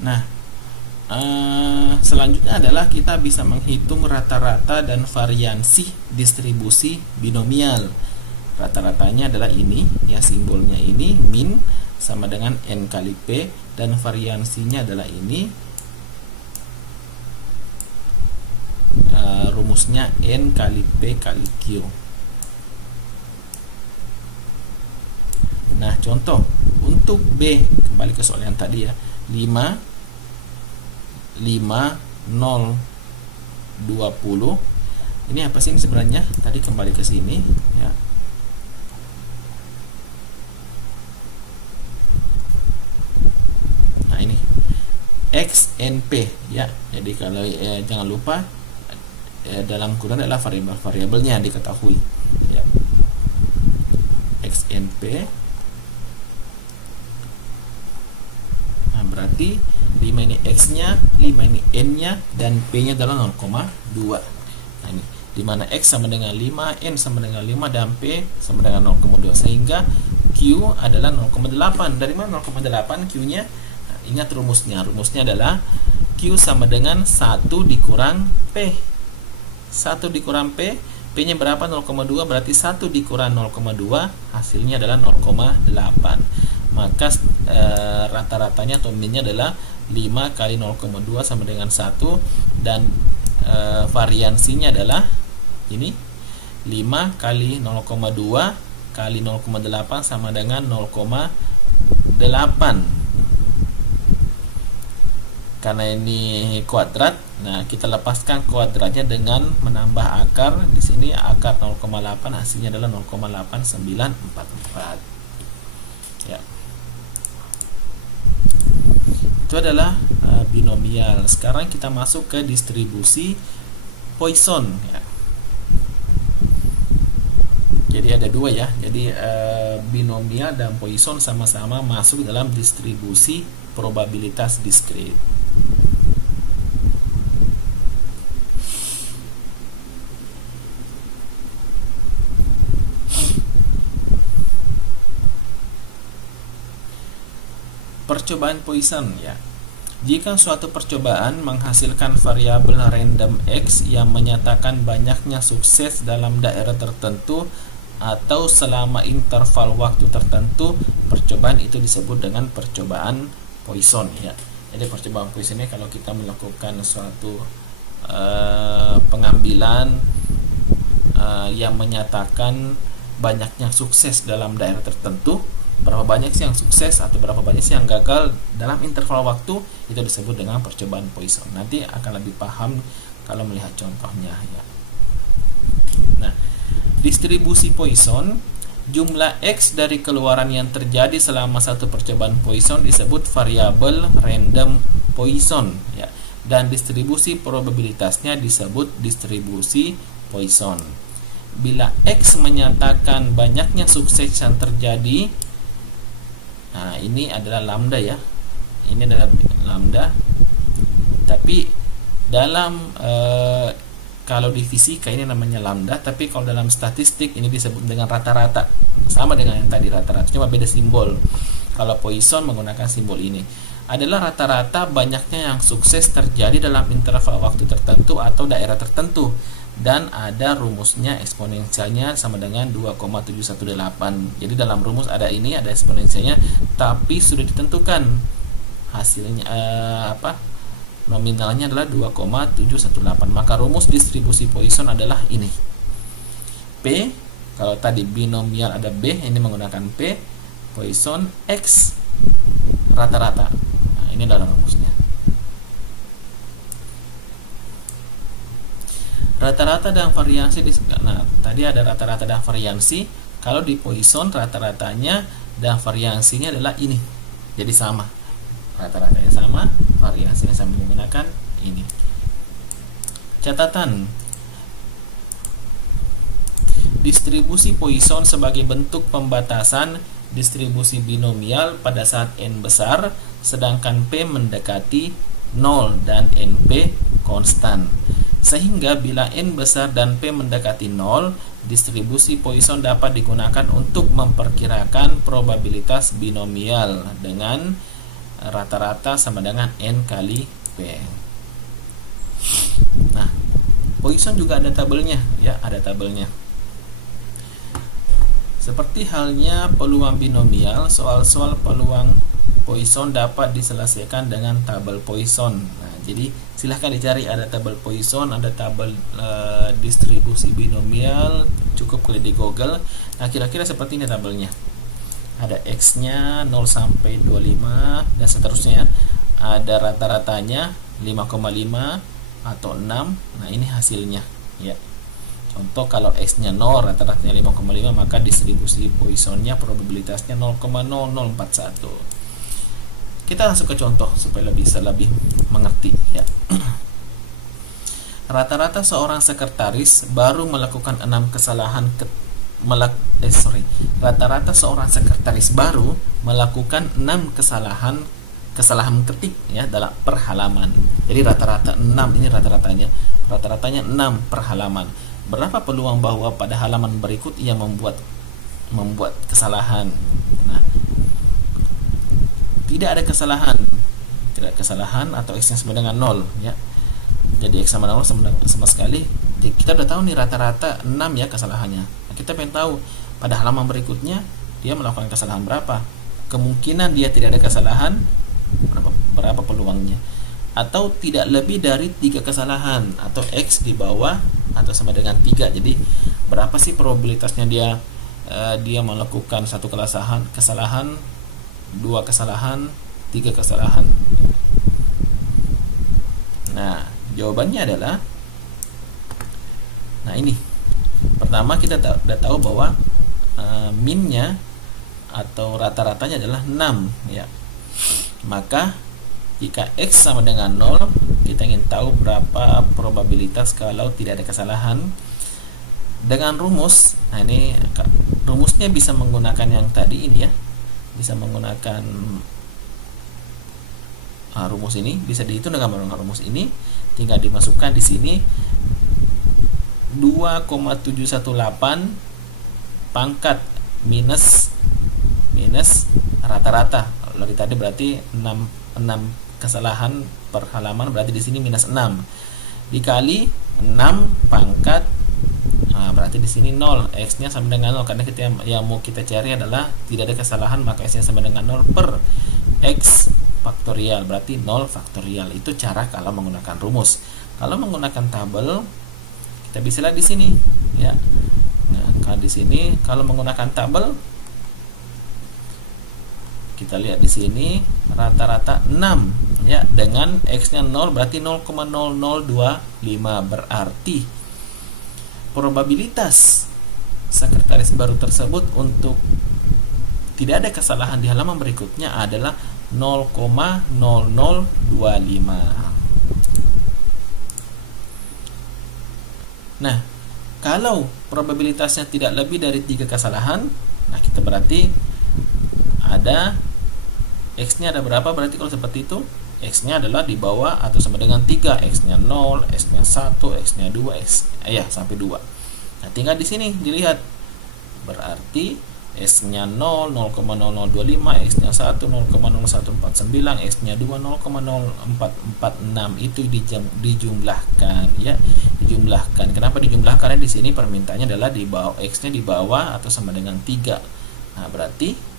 Nah, selanjutnya adalah kita bisa menghitung rata-rata dan variansi distribusi binomial. Rata-ratanya adalah ini, ya, simbolnya ini min sama dengan N kali P, dan variansinya adalah ini, rumusnya N kali P kali Q. Nah, contoh untuk B, kembali ke soal yang tadi ya, 5, 0, 20. Ini apa sih ini sebenarnya? Tadi kembali ke sini ya. Nah, ini X, N, P ya. Jadi kalau jangan lupa dalam kurung adalah variabelnya diketahui ya. X, N, P. Nah, berarti 5 ini X-nya, 5 ini N-nya, dan P-nya adalah 0,2. Nah, ini dimana X sama dengan 5, N sama dengan 5, dan P sama dengan 0,2, sehingga Q adalah 0,8. Dari mana 0,8 Q-nya? Nah, ingat rumusnya. Rumusnya adalah Q sama dengan 1 dikurang P. 1 dikurang P, P-nya berapa? 0,2, berarti 1 dikurang 0,2, hasilnya adalah 0,8. Maka rata-ratanya atau minnya adalah 5 kali 0,2 sama dengan 1, dan variansinya adalah ini 5 kali 0,2 kali 0,8 sama dengan 0,8. Karena ini kuadrat, nah kita lepaskan kuadratnya dengan menambah akar. Di sini akar 0,8, hasilnya adalah 0,8944. Ya. Itu adalah binomial. Sekarang kita masuk ke distribusi Poisson ya. Jadi ada dua ya. Jadi binomial dan Poisson sama-sama masuk dalam distribusi probabilitas diskrit. Percobaan Poisson ya. Jika suatu percobaan menghasilkan variabel random X yang menyatakan banyaknya sukses dalam daerah tertentu atau selama interval waktu tertentu, percobaan itu disebut dengan percobaan Poisson ya. Jadi percobaan Poisson ini kalau kita melakukan suatu pengambilan yang menyatakan banyaknya sukses dalam daerah tertentu, berapa banyak sih yang sukses atau berapa banyak sih yang gagal dalam interval waktu, itu disebut dengan percobaan Poisson. Nanti akan lebih paham kalau melihat contohnya ya. Nah, distribusi Poisson, jumlah X dari keluaran yang terjadi selama satu percobaan Poisson disebut variabel random Poisson ya. Dan distribusi probabilitasnya disebut distribusi Poisson. Bila X menyatakan banyaknya sukses yang terjadi, nah ini adalah lambda ya. Ini adalah lambda. Tapi dalam kalau di fisika ini namanya lambda, tapi kalau dalam statistik ini disebut dengan rata-rata. Sama dengan yang tadi rata-rata, cuma beda simbol. Kalau Poisson menggunakan simbol ini. Adalah rata-rata banyaknya yang sukses terjadi dalam interval waktu tertentu atau daerah tertentu, dan ada rumusnya, eksponensialnya sama dengan 2,718. Jadi dalam rumus ada ini, ada eksponensialnya, tapi sudah ditentukan hasilnya nominalnya adalah 2,718. Maka rumus distribusi Poisson adalah ini. P, kalau tadi binomial ada B, ini menggunakan P, Poisson X rata-rata. Nah, ini dalam rumusnya. Rata-rata dan variansi nah, tadi ada rata-rata dan variansi. Kalau di Poisson rata-ratanya dan variansinya adalah ini. Jadi sama. Rata-ratanya sama, variansinya sama, menggunakan ini. Catatan. Distribusi Poisson sebagai bentuk pembatasan distribusi binomial pada saat n besar, sedangkan P mendekati 0 dan NP konstan. Sehingga bila n besar dan P mendekati 0, distribusi Poisson dapat digunakan untuk memperkirakan probabilitas binomial dengan rata-rata sama dengan N kali P. Nah, Poisson juga ada tabelnya, ya, ada tabelnya. Seperti halnya peluang binomial, soal-soal peluang Poisson dapat diselesaikan dengan tabel Poisson. Nah, jadi silahkan dicari, ada tabel Poisson, ada tabel distribusi binomial, cukup klik di Google. Nah, kira-kira seperti ini tabelnya. Ada X-nya 0 sampai 25 dan seterusnya. Ada rata-ratanya 5,5 atau 6. Nah, ini hasilnya, ya. Contoh kalau X-nya 0, rata-ratanya 5,5, maka distribusi Poissonnya probabilitasnya 0,0041. Kita langsung ke contoh supaya bisa lebih mengerti, ya. Rata-rata seorang sekretaris baru melakukan 6 kesalahan rata-rata seorang sekretaris baru melakukan 6 kesalahan ketik, ya, dalam per halaman. Jadi rata-rata 6, ini rata-ratanya 6 per halaman. Berapa peluang bahwa pada halaman berikut ia membuat kesalahan? Nah, tidak ada kesalahan atau X-nya sama dengan 0, ya. Jadi X sama 0 sama sekali. Jadi kita udah tahu nih rata-rata 6, ya, kesalahannya. Nah, kita pengen tahu pada halaman berikutnya dia melakukan kesalahan berapa. Kemungkinan dia tidak ada kesalahan, berapa peluangnya? Atau tidak lebih dari 3 kesalahan, atau X di bawah atau sama dengan 3. Jadi berapa sih probabilitasnya dia melakukan 1 kesalahan, 2 kesalahan, 3 kesalahan. Nah, jawabannya adalah, nah ini. Pertama kita udah tahu bahwa minnya atau rata-ratanya adalah 6, ya. Maka jika X sama dengan 0, kita ingin tahu berapa probabilitas kalau tidak ada kesalahan. Dengan rumus, nah ini rumusnya bisa menggunakan yang tadi ini, ya. Bisa menggunakan rumus ini, bisa dihitung dengan menggunakan rumus ini. Tinggal dimasukkan di sini 2,718 pangkat minus rata-rata. Kalau tadi berarti 6 kesalahan per halaman, berarti di sini minus 6 dikali 6 pangkat, berarti di sini 0. X-nya sama dengan 0 karena yang mau kita cari adalah tidak ada kesalahan, maka X-nya sama dengan 0 per X faktorial, berarti 0 faktorial. Itu cara kalau menggunakan rumus. Kalau menggunakan tabel, kita bisa lihat di sini, ya. Nah, kalau di sini kalau menggunakan tabel, kita lihat di sini rata-rata 6, ya, dengan X-nya 0 berarti 0,0025, berarti probabilitas sekretaris baru tersebut untuk tidak ada kesalahan di halaman berikutnya adalah 0,0025. Nah, kalau probabilitasnya tidak lebih dari 3 kesalahan, nah kita berarti ada X-nya ada berapa? Berarti kalau seperti itu X-nya adalah di bawah atau sama dengan 3, X-nya 0, X-nya 1, X-nya 2, sampai 2. Nah, tinggal di sini dilihat. Berarti X-nya 0, 0,0025, X-nya 1, 0,0149, X-nya 2, 0,0446. Itu dijumlahkan, ya. Dijumlahkan. Kenapa dijumlahkan? Karena di sini permintaannya adalah di bawah, X-nya di bawah atau sama dengan 3. Nah, berarti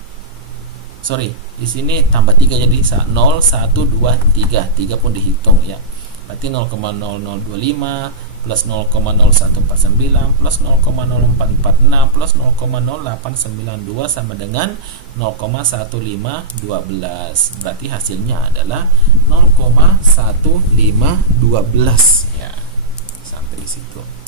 di sini tambah 3 jadi 0, 1, 2, 3 pun dihitung, ya. Berarti 0,0025 plus 0,0149 plus 0,0446 plus 0,0892 sama dengan 0,1512. Berarti hasilnya adalah 0,1512, ya. Sampai di situ.